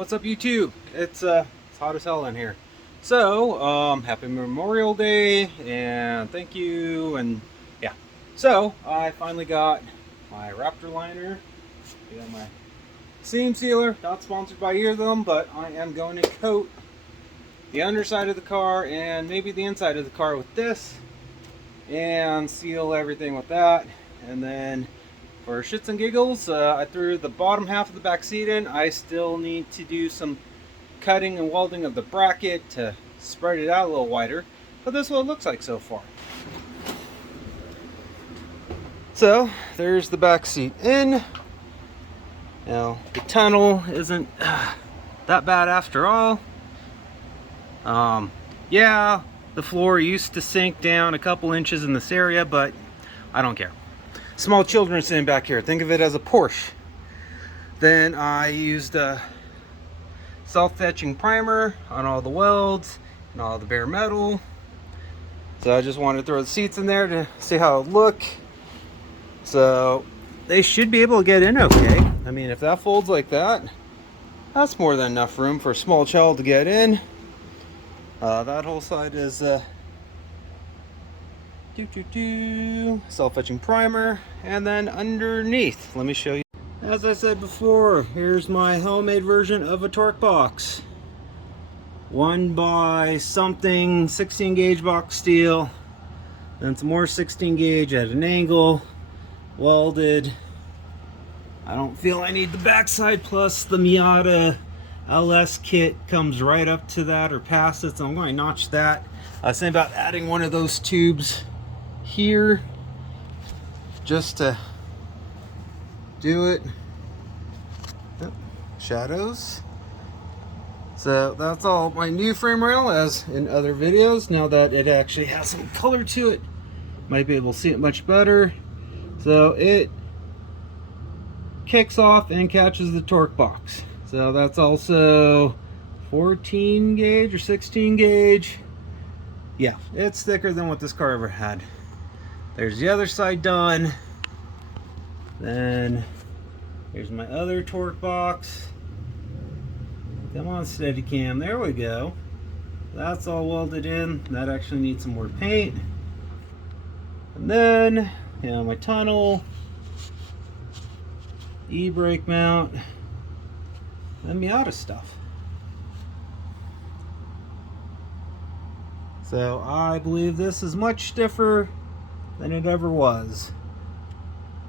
What's up, YouTube? It's hot as hell in here. So, happy Memorial Day, and thank you, and yeah. So, I finally got my Raptor liner. I got my seam sealer, not sponsored by either of them, but I am going to coat the underside of the car and maybe the inside of the car with this, and seal everything with that, and then for shits and giggles, I threw the bottom half of the back seat in. I still need to do some cutting and welding of the bracket to spread it out a little wider, but this is what it looks like so far. So there's the back seat in. Now the tunnel isn't that bad after all. Yeah, the floor used to sink down a couple inches in this area, but I don't care. Small children sitting back here, think of it as a Porsche. Then I used a self-etching primer on all the welds and all the bare metal. So I just wanted to throw the seats in there to see how it look. So they should be able to get in okay. I mean, if that folds like that, that's more than enough room for a small child to get in. That whole side is self-etching primer, and then underneath, let me show you. As I said before, here's my homemade version of a torque box. 1 by something 16 gauge box steel, then some more 16 gauge at an angle, welded. I don't feel I need the backside, plus the Miata LS kit comes right up to that or past it, so I'm going to notch that. I was thinking about adding one of those tubes here just to do it. Oh, shadows. So that's all my new frame rail, as in other videos. Now that it actually has some color to it, might be able to see it much better. So it kicks off and catches the torque box. So that's also 14 gauge or 16 gauge. Yeah, it's thicker than what this car ever had. There's the other side done. Then here's my other torque box. Come on, Steadicam. There we go. That's all welded in. That actually needs some more paint. And then, you know, my tunnel, e-brake mount, and Miata stuff. So I believe this is much stiffer than it ever was.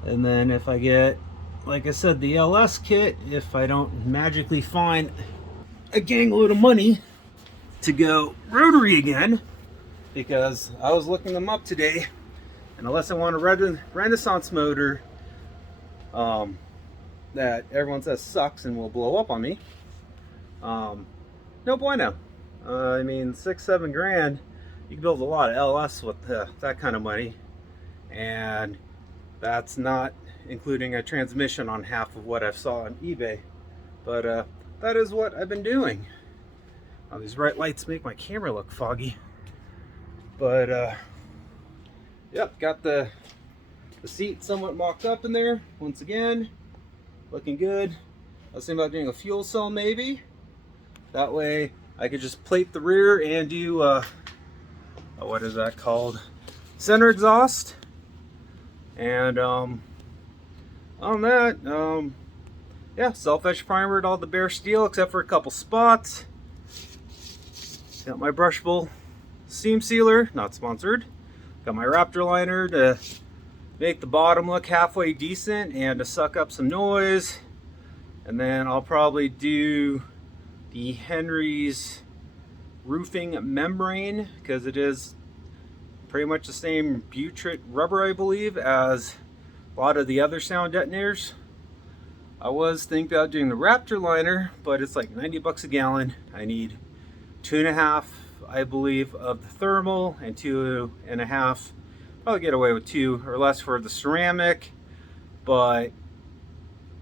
And then if I get, like I said, the LS kit, if I don't magically find a gang load of money to go rotary again, because I was looking them up today, and unless I want a Renaissance motor that everyone says sucks and will blow up on me, no bueno. I mean, 6-7 grand, you can build a lot of LS with that kind of money, and that's not including a transmission on half of what I saw on eBay. But that is what I've been doing. Oh, these bright lights make my camera look foggy. But yep, got the seat somewhat mocked up in there. Once again, looking good. I was thinking about doing a fuel cell maybe. That way I could just plate the rear and do what is that called? Center exhaust. And on that, yeah, self-etch primered all the bare steel except for a couple spots. Got my brushable seam sealer, not sponsored. Got my Raptor liner to make the bottom look halfway decent and to suck up some noise. And then I'll probably do the Henry's roofing membrane, because it is pretty much the same butyrate rubber, I believe, as a lot of the other sound detonators. I was thinking about doing the Raptor liner, but it's like 90 bucks a gallon. I need 2.5, I believe, of the thermal, and 2.5, probably get away with 2 or less for the ceramic. But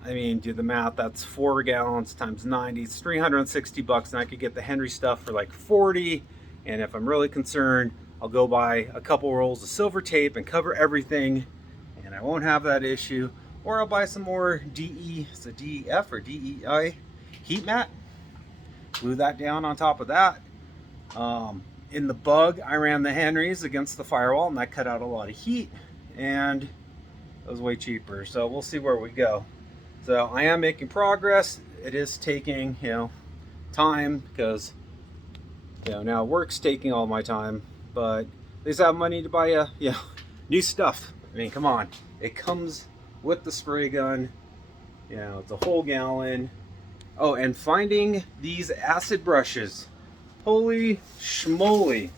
I mean, do the math, that's 4 gallons times 90, it's 360 bucks, and I could get the Henry stuff for like 40. And if I'm really concerned, I'll go buy a couple rolls of silver tape and cover everything, and I won't have that issue. Or I'll buy some more DE, it's a DEF or DEI heat mat. glue that down on top of that. In the bug, I ran the Henrys against the firewall, and that cut out a lot of heat, and it was way cheaper. So we'll see where we go. So I am making progress. It is taking, time, because now work's taking all my time, but at least I have money to buy new stuff. I mean, come on, it comes with the spray gun. It's a whole gallon. Oh, and finding these acid brushes, holy schmoly,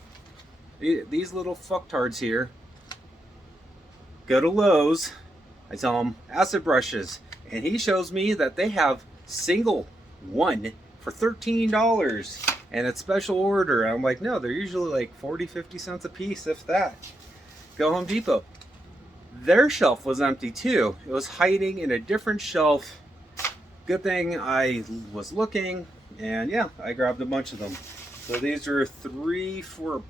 these little fucktards here. Go to Lowe's, I tell them acid brushes, and he shows me that they have single one for $13, and it's special order. I'm like, no, they're usually like 40-50 cents a piece, if that. Go Home Depot. Their shelf was empty too. It was hiding in a different shelf. Good thing I was looking, and yeah, I grabbed a bunch of them. So these are 3 for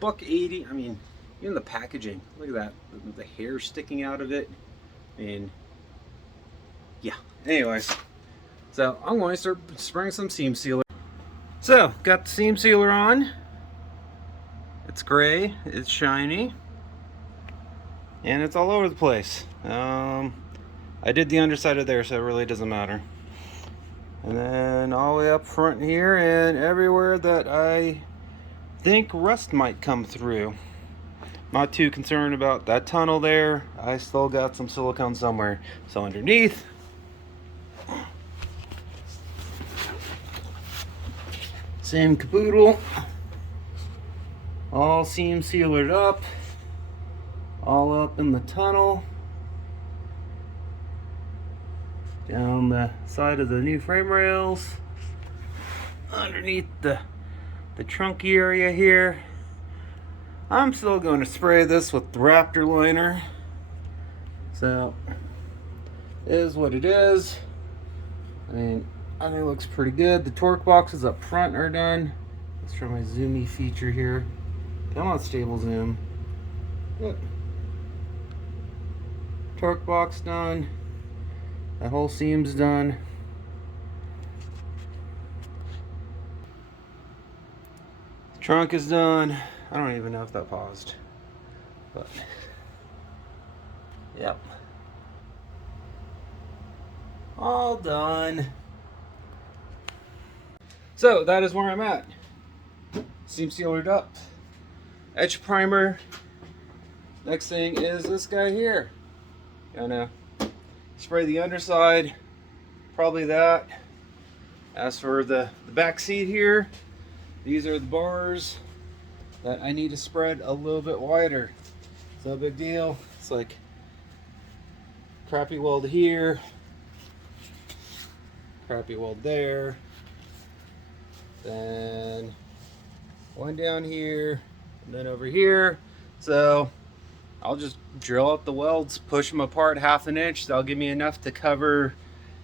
$1.80. I mean, even the packaging, look at that, the hair sticking out of it. I mean, yeah, anyways, so I'm going to start spraying some seam sealer. So got the seam sealer on. It's gray, it's shiny, and it's all over the place. I did the underside of there, so it really doesn't matter. And then all the way up front here and everywhere that I think rust might come through. Not too concerned about that tunnel there. I still got some silicone somewhere. So underneath, same caboodle. All seam sealered up. All up in the tunnel. Down the side of the new frame rails. Underneath the trunky area here. I'm still going to spray this with the Raptor liner. So, it is what it is. I think it looks pretty good. The torque boxes up front are done. Let's try my zoomy feature here. Come on, stable zoom. Look. Torque box done. That whole seam's done. The trunk is done. I don't even know if that paused, but yep, all done. So that is where I'm at. Seam sealered up, edge primer. Next thing is this guy here. Gonna spray the underside, probably that. As for the back seat here, these are the bars that I need to spread a little bit wider. It's no big deal. It's like crappy weld here, crappy weld there, then one down here, and then over here. So I'll just drill out the welds, push them apart 1/2 inch. That'll give me enough to cover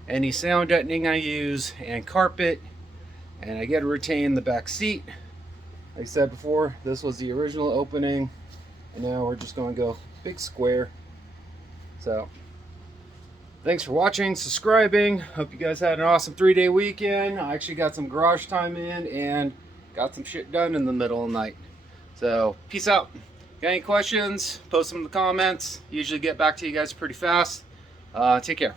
any sound deadening I use and carpet, and I get to retain the back seat. Like I said before, this was the original opening, and now we're just going to go big square. So thanks for watching, subscribing. Hope you guys had an awesome 3-day weekend. I actually got some garage time in and got some shit done in the middle of the night. So peace out. Got any questions, post them in the comments. Usually get back to you guys pretty fast. Take care.